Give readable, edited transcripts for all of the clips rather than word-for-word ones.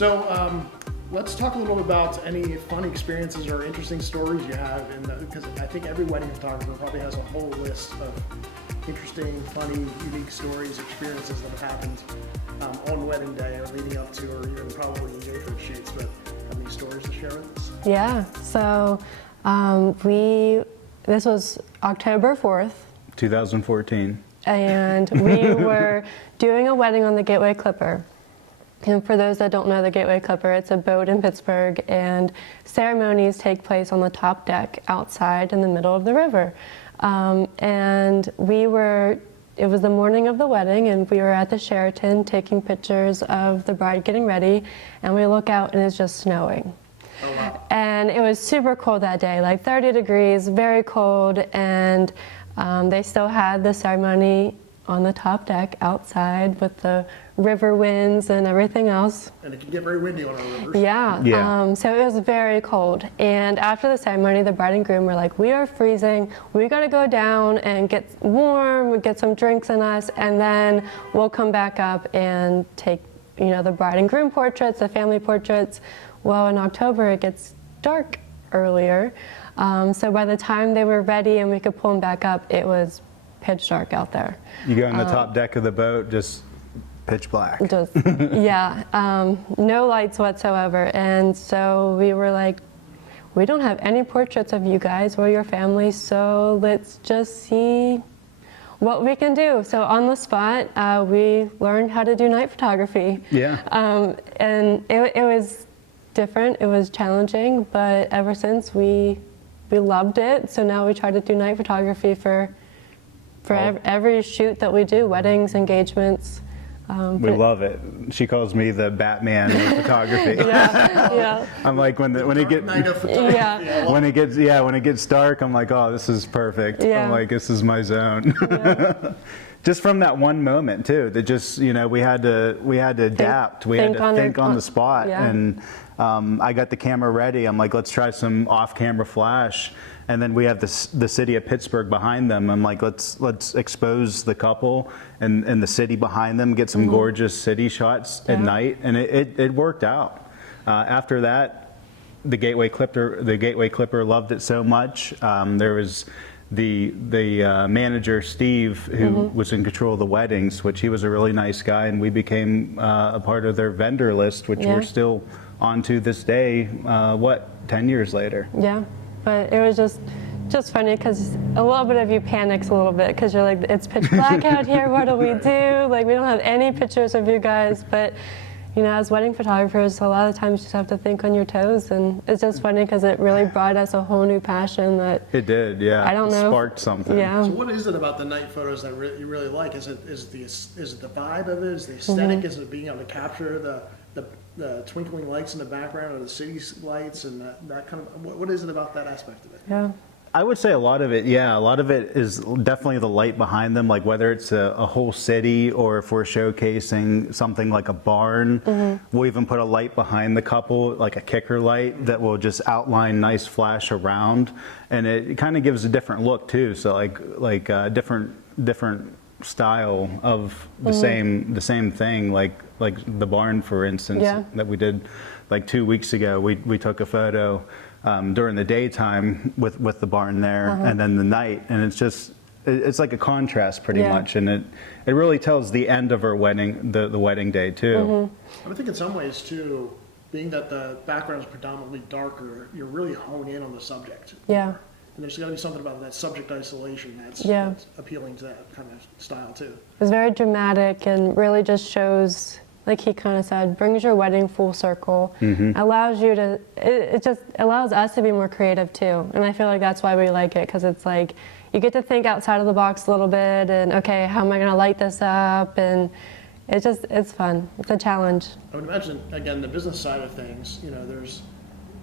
So let's talk a little bit about any fun experiences or interesting stories you have, because I think every wedding photographer probably has a whole list of interesting, funny, unique stories, experiences that have happened on wedding day or leading up to, or even probably engagement shoots. But have any stories to share with us? Yeah. So this was October 4th. 2014. And we were doing a wedding on the Gateway Clipper. And for those that don't know the Gateway Clipper, it's a boat in Pittsburgh, and ceremonies take place on the top deck outside in the middle of the river. And it was the morning of the wedding, and we were at the Sheraton taking pictures of the bride getting ready, and we look out and it's just snowing. Oh, wow. And it was super cold that day, like 30 degrees, very cold, and they still had the ceremony on the top deck outside with the river winds and everything else. And it can get very windy on our rivers. Yeah. So it was very cold. And after the ceremony, the bride and groom were like, we are freezing. We got to go down and get warm, get some drinks in us, and then we'll come back up and take, the bride and groom portraits, the family portraits. Well, in October, it gets dark earlier. So by the time they were ready and we could pull them back up, it was pitch dark out there. You go on the top deck of the boat, just pitch black. No lights whatsoever. And so we were like, we don't have any portraits of you guys or your family, so let's just see what we can do. So on the spot, we learned how to do night photography. Yeah. And it was different, it was challenging, but ever since we loved it. So now we try to do night photography for every shoot that we do, weddings, engagements. We love it. She calls me the Batman of photography. Yeah. I'm like when it gets dark, I'm like, oh, this is perfect. Yeah. I'm like, this is my zone. Yeah. Just from that one moment too, that just we had to adapt. We had to think on the spot. Yeah. And I got the camera ready. I'm like, let's try some off-camera flash. And then we have the city of Pittsburgh behind them. I'm like, let's expose the couple and the city behind them, get some gorgeous city shots at night, and it worked out. After that, the Gateway Clipper loved it so much. There was the manager Steve, who was in control of the weddings, which he was a really nice guy, and we became a part of their vendor list, which we're still on to this day. 10 years later? Yeah. But it was just funny because a little bit of you panics a little bit because you're like, it's pitch black out here, what do we do? Like, we don't have any pictures of you guys. But, as wedding photographers, a lot of times you just have to think on your toes. And it's just funny because it really brought us a whole new passion that... It did, yeah. I don't know. Sparked something. Yeah. So what is it about the night photos that you really like? Is it the vibe of it? Is it the aesthetic? Is it being able to capture the twinkling lights in the background, or the city's lights, and that kind of, what is it about that aspect of it? Yeah. I would say a lot of it is definitely the light behind them, like whether it's a whole city or if we're showcasing something like a barn, we'll even put a light behind the couple, like a kicker light that will just outline nice flash around, and it kind of gives a different look too. So like different style of the same thing, like the barn, for instance, that we did like 2 weeks ago. We took a photo during the daytime with the barn there, and then the night, and it's like a contrast pretty much, and it really tells the end of our wedding, the wedding day too. I would think in some ways too, being that the background is predominantly darker, you're really honed in on the subject. Yeah. And there's got to be something about that subject isolation that's appealing to that kind of style too. It was very dramatic and really just shows, like he kind of said, brings your wedding full circle, allows you to, it just allows us to be more creative too. And I feel like that's why we like it, because it's like, you get to think outside of the box a little bit and, okay, how am I going to light this up? And it's fun. It's a challenge. I would imagine, again, the business side of things, there's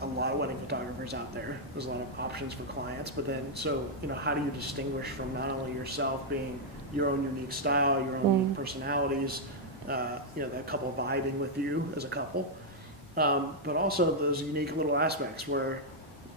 a lot of wedding photographers out there. There's a lot of options for clients, but then, so, how do you distinguish from not only yourself being your own unique style, your own unique personalities, that couple vibing with you as a couple, but also those unique little aspects where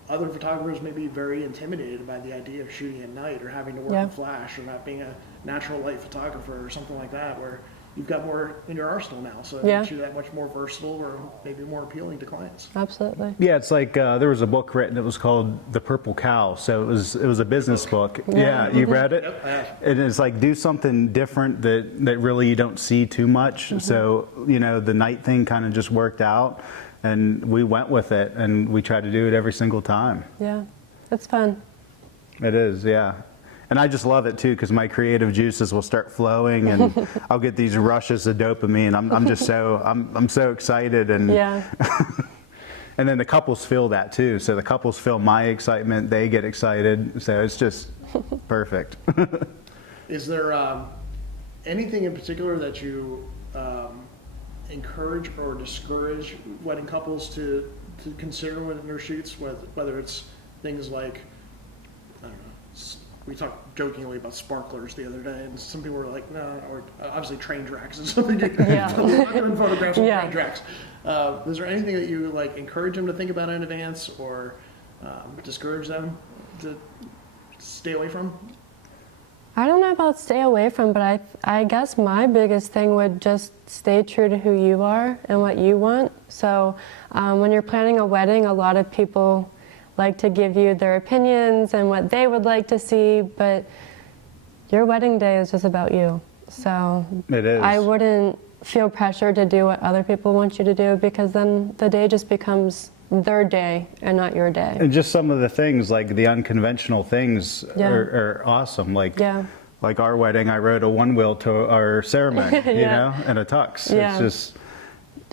other photographers may be very intimidated by the idea of shooting at night or having to work in flash or not being a natural light photographer or something like that, where you've got more in your arsenal now, so it Yeah. makes you that much more versatile or maybe more appealing to clients. Absolutely. Yeah, it's like there was a book written that was called The Purple Cow. So it was a business book. Yeah, you read it? Yep, I have. And it's like do something different that really you don't see too much. So, the night thing kind of just worked out and we went with it and we try to do it every single time. Yeah, it's fun. It is, yeah. And I just love it too because my creative juices will start flowing and I'll get these rushes of dopamine. I'm just I'm so excited and Yeah. and then the couples feel that too. So the couples feel my excitement, they get excited. So it's just perfect. Is there anything in particular that you encourage or discourage wedding couples to consider when their shoots, whether it's things like, I don't know, we talked jokingly about sparklers the other day, and some people were like, no, or obviously train tracks is something you Yeah. I'm not doing photographs of Yeah. train tracks. Is there anything that you like encourage them to think about in advance or discourage them to stay away from? I don't know about stay away from, but I guess my biggest thing would just stay true to who you are and what you want. So when you're planning a wedding, a lot of people like to give you their opinions and what they would like to see, but your wedding day is just about you. So It is. I wouldn't feel pressure to do what other people want you to do because then the day just becomes their day and not your day. And just some of the things, like the unconventional things Yeah. are awesome. Like, Yeah. like our wedding, I rode a one wheel to our ceremony, Yeah. and a tux. Yeah. It's just,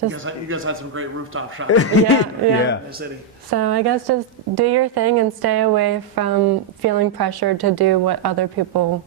You guys had some great rooftop shots Yeah, Yeah. in the city. So I guess just do your thing and stay away from feeling pressured to do what other people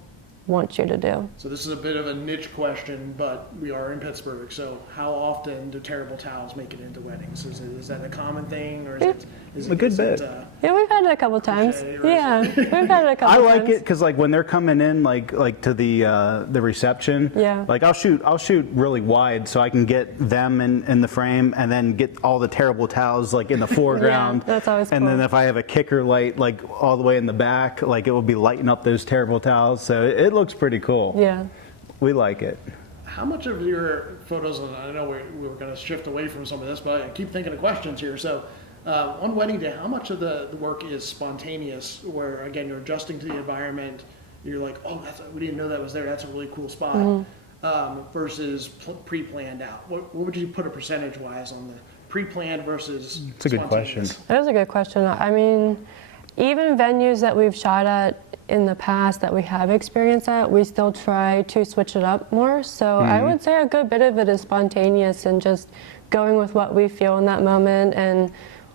want you to do. So this is a bit of a niche question, but we are in Pittsburgh. So how often do terrible towels make it into weddings? Is that a common thing, or is it A good is it, bit. Yeah, we've had it a couple times. Okay, or is Yeah, we've had it a couple I times. like it because like when they're coming in, like to the reception, Yeah. like I'll shoot really wide so I can get them in the frame and then get all the terrible towels like in the foreground. that's always And then cool. if I have a kicker light like all the way in the back, like it will be lighting up those terrible towels. So it looks pretty cool. Yeah. We like it. How much of your photos, and I know we were going to shift away from some of this, but I keep thinking of questions here. So on wedding day, how much of the work is spontaneous, where again, you're adjusting to the environment, you're like, oh, we didn't know that was there, that's a really cool spot, versus pre-planned out? What would you put a percentage-wise on the pre-planned versus It's a good question. spontaneous? That is a good question. I mean, even venues that we've shot at in the past that we have experience at, we still try to switch it up more. So I would say a good bit of it is spontaneous and just going with what we feel in that moment and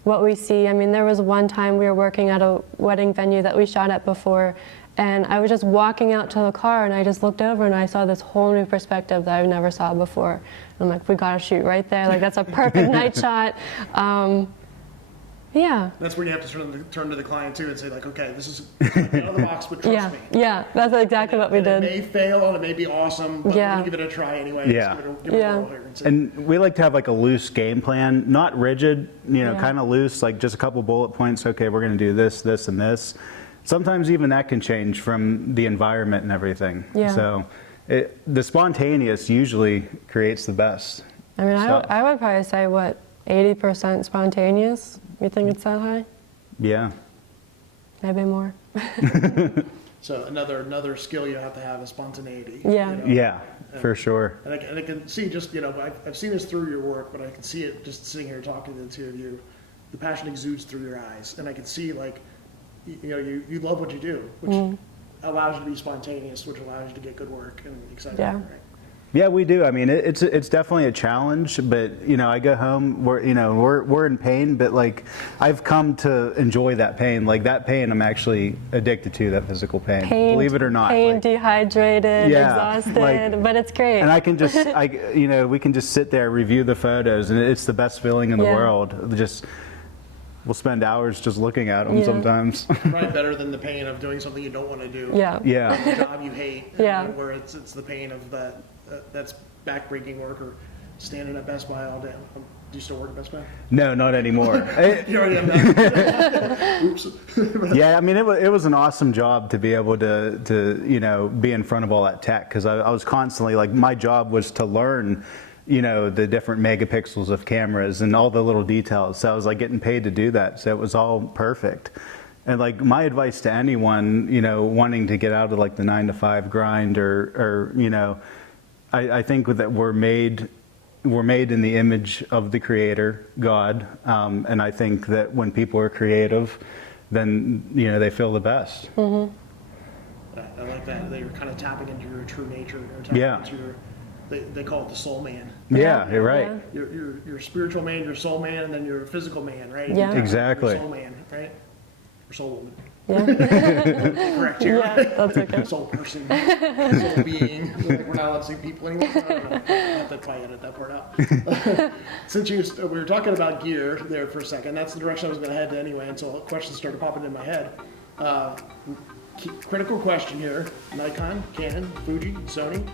what we see. I mean, there was one time we were working at a wedding venue that we shot at before, and I was just walking out to the car and I just looked over and I saw this whole new perspective that I never saw before. And I'm like, we gotta shoot right there. Like, that's a perfect night shot. Yeah. That's where you have to turn to the client too and say like, okay, this is out of the box, but trust Yeah, me. yeah, that's exactly what we And it did. may fail and it may be awesome, but Yeah. we're gonna give it a try anyway. Yeah. Just give it a Yeah. whirl here and see. And we like to have like a loose game plan, not rigid, Yeah. kind of loose, like just a couple bullet points. Okay, we're going to do this, this, and this. Sometimes even that can change from the environment and everything. Yeah. So the spontaneous usually creates the best. I mean, stuff. I would probably say, what, 80% spontaneous? You think it's that high? Yeah. Maybe more. So another skill you have to have is spontaneity. Yeah. you know? Yeah, for sure. And I can see just, I've seen this through your work, but I can see it just sitting here talking to the two of you. The passion exudes through your eyes. And I can see like, you love what you do, which allows you to be spontaneous, which allows you to get good work and exciting. Yeah. Right? Yeah, we do. I mean, it's definitely a challenge, but I go home, we're in pain, but like I've come to enjoy that pain. Like that pain, I'm actually addicted to that physical pain. Believe it or not. Pain, Like, dehydrated, Yeah, exhausted, like- but it's great. and I can just, we can just sit there, review the photos, and it's the best feeling in the Yeah. world. We'll spend hours just looking at them Yeah. sometimes. Probably better than the pain of doing something you don't want to do. Yeah. Yeah. A job you hate. Yeah. Where it's the pain of that's backbreaking work or standing at Best Buy all day. Do you still work at Best Buy? No, not anymore. You already have that. Oops. Yeah, I mean, it was an awesome job to be able to you know, be in front of all that tech, because I was constantly, like, my job was to learn, you know, the different megapixels of cameras and all the little details. So I was like getting paid to do that. So it was all perfect. And like my advice to anyone, you know, wanting to get out of like the 9-to-5 grind or you know, I think that we're made in the image of the Creator, God. And I think that when people are creative, then, you know, they feel the best. Mm-hmm. I like that. They're kind of tapping into your true nature. Or tapping into your, they call it the soul man. Yeah, you're right. Yeah. Your spiritual man, your soul man, and then your physical man, right? Yeah. Exactly. Exactly. Your soul man, right? Or soul woman. Yeah. Correct here. Yeah, that's okay. Soul person, soul being. Like we're not allowed to say people anymore. I don't know. I have to probably edit that part out. Since we were talking about gear there for a second, that's the direction I was going to head to anyway until questions started popping in my head. Critical question here: Nikon, Canon, Fuji, Sony.